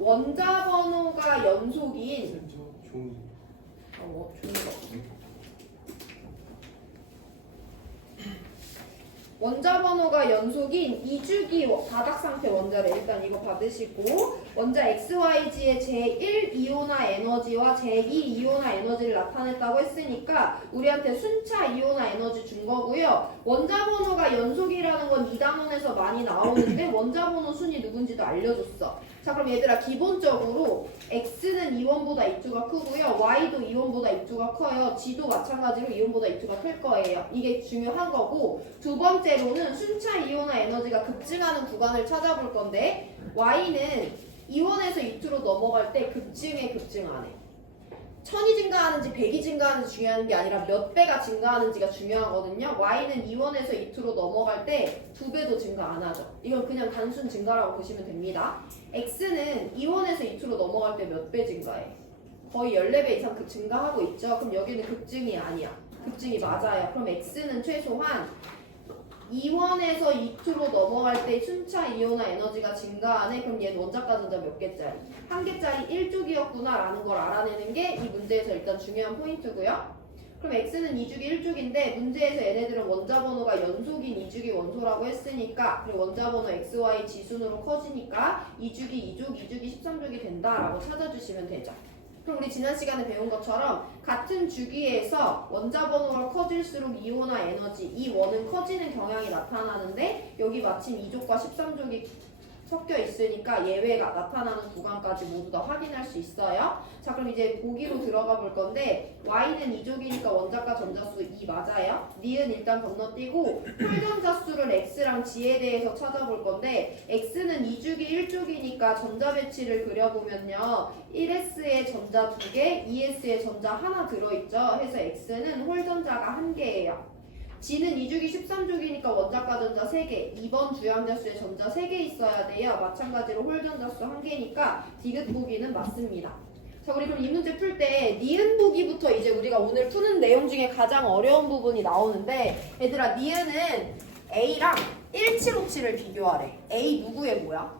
원자 번호가 연속인 종이. 종이가 원자 번호가 연속인 2주기 바닥 상태 원자를 일단 이거 받으시고 원자 XYG의 제1 이온화 에너지와 제2 이온화 에너지를 나타냈다고 했으니까 우리한테 순차 이온화 에너지 준 거고요. 원자 번호가 연속이라는 건 2단원에서 많이 나오는데 원자 번호 순이 누군지도 알려줬어. 자, 그럼 얘들아 기본적으로 X는 이온보다 이투가 크고요. Y도 이온보다 이투가 커요. G도 마찬가지로 이온보다 이투가 클 거예요. 이게 중요한 거고, 두 번째로는 순차 이온화 에너지가 급증하는 구간을 찾아볼 건데 Y는 이온에서 이투로 넘어갈 때 급증해 급증 안 해. 1000이 증가하는지 100이 증가하는지 중요한 게 아니라 몇 배가 증가하는지가 중요하거든요. Y는 이온에서 이투로 넘어갈 때 2배도 증가 안 하죠. 이건 그냥 단순 증가라고 보시면 됩니다. X는 이온에서 이투로 넘어갈 때 몇 배 증가해? 거의 14배 이상 증가하고 있죠. 그럼 여기는 급증이 아니야. 급증이 맞아요. 그럼 X는 최소한 이원에서 2투로 넘어갈 때 순차 이온화 에너지가 증가하네. 그럼 얘는 원자가 전자 몇 개짜리? 한 개짜리 1주기였구나 라는 걸 알아내는 게 이 문제에서 일단 중요한 포인트고요. 그럼 X는 2주기 1주기인데 문제에서 얘네들은 원자 번호가 연속인 2주기 원소라고 했으니까 그리고 원자 번호 XY 지순으로 커지니까 2주기 2족, 2주기 13족이 된다라고 찾아주시면 되죠. 그럼 우리 지난 시간에 배운 것처럼 같은 주기에서 원자 번호가 커질수록 이온화 에너지, 이 원은 커지는 경향이 나타나는데 여기 마침 2족과 13족이 섞여 있으니까 예외가 나타나는 구간까지 모두 다 확인할 수 있어요. 자, 그럼 이제 보기로 들어가 볼 건데 Y는 2족이니까 원자과 전자수 2 맞아요. 니은 일단 건너뛰고 홀전자수를 X랑 G에 대해서 찾아볼 건데 X는 2주기 1족이니까 전자 배치를 그려보면요. 1S에 전자 2개, 2S에 전자 하나 들어있죠. 해서 X는 홀전자가 1개예요. G는 2주기 13족이니까 원자과 전자 3개, 2번 주양자수에 전자 3개 있어야 돼요. 마찬가지로 홀전자수 1개니까 디귿 보기는 맞습니다. 자, 우리 그럼 이 문제 풀 때 니은 보기부터 이제 우리가 오늘 푸는 내용 중에 가장 어려운 부분이 나오는데 얘들아 니은은 A랑 1757을 비교하래. A 누구의 뭐야?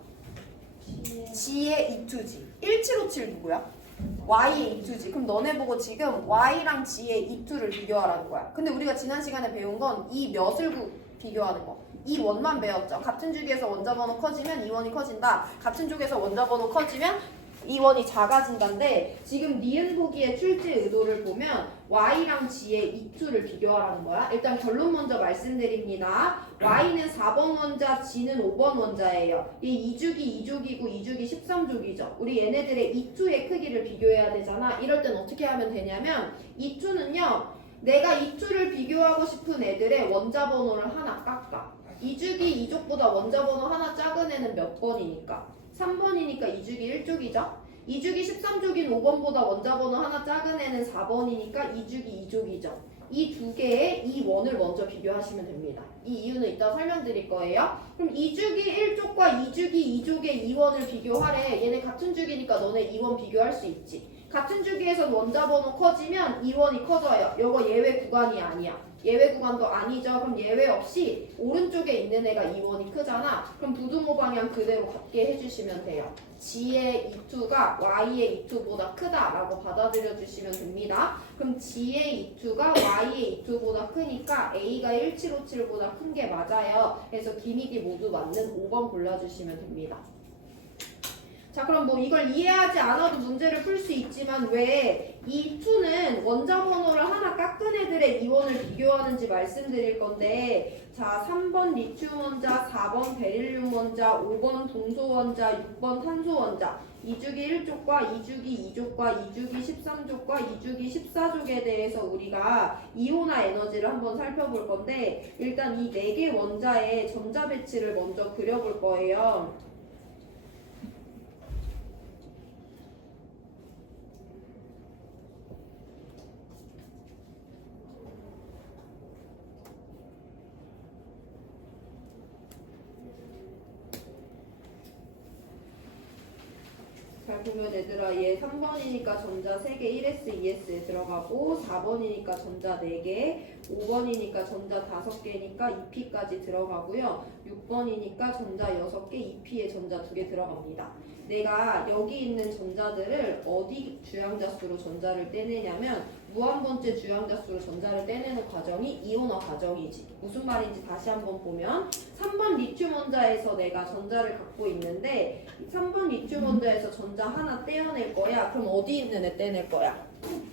G의 2투지. 1757 누구야? Y의 2투지. 그럼 너네 보고 지금 Y랑 G의 2투를 비교하라는 거야. 근데 우리가 지난 시간에 배운 건 이 몇을 비교하는 거. 이 원만 배웠죠. 같은 주기에서 원자 번호 커지면 이 원이 커진다. 같은 쪽에서 원자 번호 커지면 이 원이 작아진다인데 지금 니은 보기의 출제 의도를 보면 Y랑 G의 2투를 비교하라는 거야. 일단 결론 먼저 말씀드립니다. Y는 4번 원자, G는 5번 원자예요. 이 2주기 2족이고 2주기 13족이죠. 우리 얘네들의 2투의 크기를 비교해야 되잖아. 이럴 땐 어떻게 하면 되냐면 2투는요. 내가 2투를 비교하고 싶은 애들의 원자 번호를 하나 깎아. 2주기 2족보다 원자 번호 하나 작은 애는 몇 번이니까? 3번이니까 2주기 1족이죠. 2주기 13족인 5번보다 원자 번호 하나 작은 애는 4번이니까 2주기 2족이죠. 이 두 개의 이 원을 먼저 비교하시면 됩니다. 이 이유는 이따 설명드릴 거예요. 그럼 2주기 1족과 2주기 2족의 2원을 비교하래. 얘네 같은 주기니까 너네 2원 비교할 수 있지. 같은 주기에서 원자 번호 커지면 2원이 커져요. 요거 예외 구간이 아니야. 예외 구간도 아니죠. 그럼 예외 없이 오른쪽에 있는 애가 2원이 크잖아. 그럼 부등호 방향 그대로 갖게 해주시면 돼요. G의 2투가 Y의 2투보다 크다라고 받아들여 주시면 됩니다. 그럼 G의 2투가 Y의 2투보다 크니까 A가 1757보다 큰 게 맞아요. 그래서 기믹이 모두 맞는 5번 골라주시면 됩니다. 자, 그럼 뭐 이걸 이해하지 않아도 문제를 풀 수 있지만 왜 이 2는 원자 번호를 하나 깎은 애들의 이원을 비교하는지 말씀드릴 건데 자, 3번 리튬 원자, 4번 베릴륨 원자, 5번 동소 원자, 6번 탄소 원자 2주기 1족과 2주기 2족과 2주기 13족과 2주기 14족에 대해서 우리가 이온화 에너지를 한번 살펴볼 건데 일단 이 4개 원자의 전자 배치를 먼저 그려볼 거예요. 잘 보면 얘들아 얘 3번이니까 전자 3개 1s, 2s에 들어가고 4번이니까 전자 4개 5번이니까 전자 5개니까 2p까지 들어가고요 6번이니까 전자 6개 2p에 전자 2개 들어갑니다. 내가 여기 있는 전자들을 어디 주양자수로 전자를 떼내냐면 무한번째 주양자수로 전자를 떼내는 과정이 이온화 과정이지. 무슨 말인지 다시 한번 보면 3번 리튬 원자에서 내가 전자를 갖고 있는데 3번 리튬 원자에서 전자 하나 떼어낼 거야. 그럼 어디 있는 애 떼낼 거야?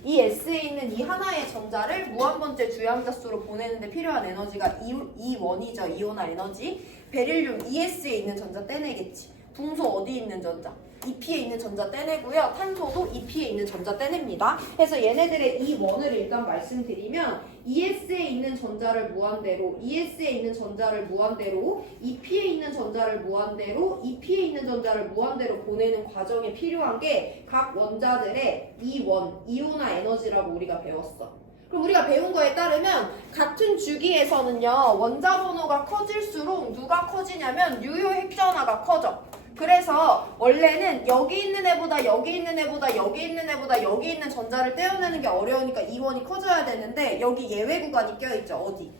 이 S에 있는 이 하나의 전자를 무한번째 주양자수로 보내는데 필요한 에너지가 E1이죠. 이온화 에너지. 베릴륨 ES에 있는 전자 떼내겠지. 붕소 어디 있는 전자? EP에 있는 전자 떼내고요. 탄소도 EP에 있는 전자 떼냅니다. 그래서 얘네들의 E1을 일단 말씀드리면 ES에 있는 전자를 무한대로, ES에 있는 전자를 무한대로, EP에 있는 전자를 무한대로, EP에 있는 전자를 무한대로 보내는 과정에 필요한 게 각 원자들의 E1, 이온화 에너지라고 우리가 배웠어. 그럼 우리가 배운 거에 따르면 같은 주기에서는요. 원자 번호가 커질수록 누가 커지냐면 유효 핵전화가 커져. 그래서 원래는 여기 있는 애보다 여기 있는 애보다 여기 있는 애보다 여기 있는 전자를 떼어내는 게 어려우니까 E1이 커져야 되는데 여기 예외 구간이 껴있죠. 어디?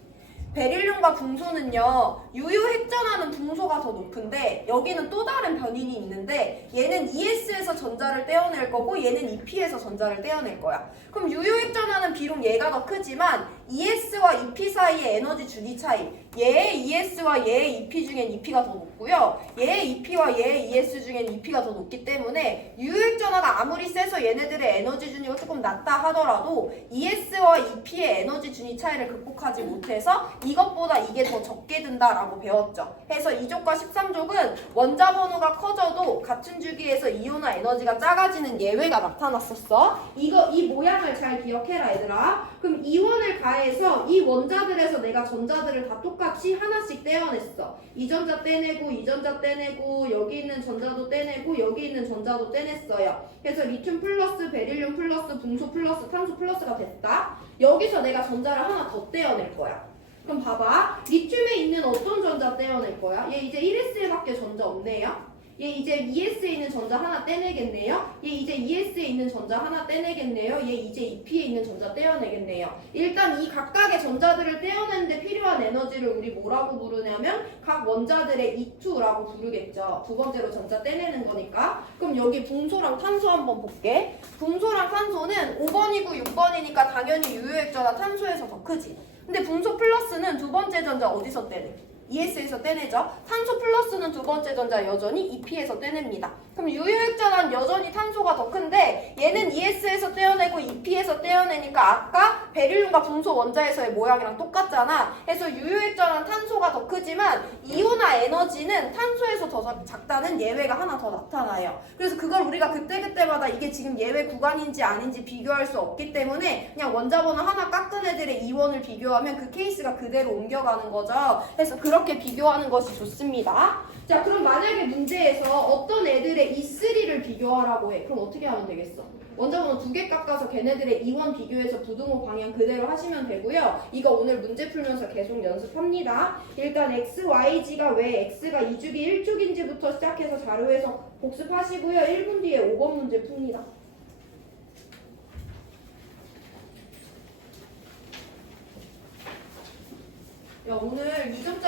베릴륨과 붕소는요. 유효 핵전하는 붕소가 더 높은데 여기는 또 다른 변인이 있는데 얘는 ES에서 전자를 떼어낼 거고 얘는 EP에서 전자를 떼어낼 거야. 그럼 유효 핵전하는 비록 얘가 더 크지만 ES와 EP 사이의 에너지 주기 차이, 얘의 ES와 얘의 EP 중엔 EP가 더 높고요. 얘의 EP와 얘의 ES 중엔 EP가 더 높기 때문에 유효 핵전하가 아무리 세서 얘네들의 에너지 준위가 조금 낮다 하더라도 ES와 EP의 에너지 준위 차이를 극복하지 못해서 이것보다 이게 더 적게 든다라고 배웠죠. 그래서 2족과 13족은 원자 번호가 커져도 같은 주기에서 이온화 에너지가 작아지는 예외가 나타났었어. 이 모양을 잘 기억해라 얘들아. 그럼 이원을 가해서 이 원자들에서 내가 전자들을 다 똑같이 하나씩 떼어냈어. 이 전자 떼내고 이 전자 떼내고 여기 있는 전자도 떼내고 여기 있는 전자도 떼냈어요. 그래서 리튬 플러스 베릴륨 플러스 붕소 플러스 탄소 플러스가 됐다. 여기서 내가 전자를 하나 더 떼어낼 거야. 그럼 봐봐. 리튬에 있는 어떤 전자 떼어낼 거야? 얘 이제 1S에밖에 전자 없네요. 얘 이제 ES에 있는 전자 하나 떼내겠네요. 얘 이제 ES에 있는 전자 하나 떼내겠네요. 얘 이제 EP에 있는 전자 떼어내겠네요. 일단 이 각각의 전자들을 떼어내는데 필요한 에너지를 우리 뭐라고 부르냐면 각 원자들의 E2라고 부르겠죠. 두 번째로 전자 떼내는 거니까. 그럼 여기 붕소랑 탄소 한번 볼게. 붕소랑 탄소는 5번이고 6번이니까 당연히 유효액전화 탄소에서 더 크지. 근데 붕소 플러스는 두 번째 전자 어디서 떼내? ES에서 떼내죠. 탄소 플러스는 두 번째 전자 여전히 EP에서 떼냅니다. 그럼 유효액전환 여전히 탄소가 더 큰데 얘는 ES에서 떼어내고 EP에서 떼어내니까 아까 베릴륨과 붕소 원자에서의 모양이랑 똑같잖아. 그래서 유효액전환 탄소가 더 크지만 이온화 에너지는 탄소에서 더 작다는 예외가 하나 더 나타나요. 그래서 그걸 우리가 그때그때마다 이게 지금 예외 구간인지 아닌지 비교할 수 없기 때문에 그냥 원자 번호 하나 깎은 애들의 이원을 비교하면 그 케이스가 그대로 옮겨가는 거죠. 그래서 그렇게 비교하는 것이 좋습니다. 자, 그럼 만약에 문제에서 어떤 애들의 E3를 비교하라고 해. 그럼 어떻게 하면 되겠어? 원자번호 2개 깎아서 걔네들의 이원 비교해서 부등호 방향 그대로 하시면 되고요. 이거 오늘 문제 풀면서 계속 연습합니다. 일단 X, Y, G가 왜 X가 2주기 1쪽인지부터 시작해서 자료에서 복습하시고요. 1분 뒤에 5번 문제 풉니다. 야, 오늘 2점짜리